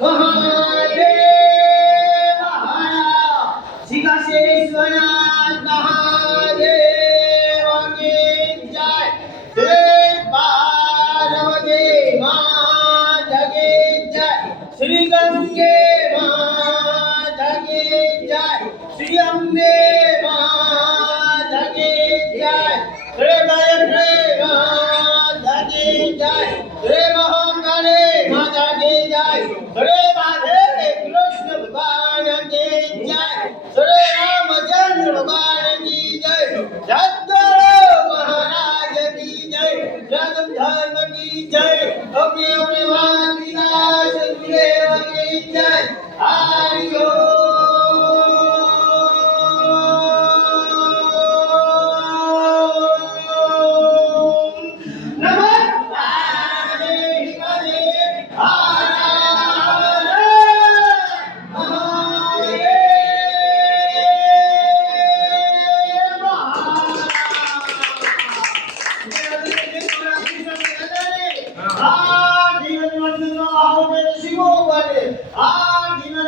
મહાદેવ હરા શિકાશેશ્વરનાથ મહાદેવ કી જય જય પાર્વતી માતા કી જય શ્રી ગંગે માતા કી જય શ્રી અંબે માતા કી જય શ્રી ગાયત્રી માતા કી જય શ્રી મહાકાળી માતા કી જય શ્રી રાધે કૃષ્ણ ભગવાન કી જય શ્રી રામચંદ્ર ભગવાન કી જય સદગુરુ મહારાજ કી જય જગત ધર્મ કી જય अपने अपने वादिदास गुरुदेव की जय हरि ओम नमः पार्वती हर આ જીવન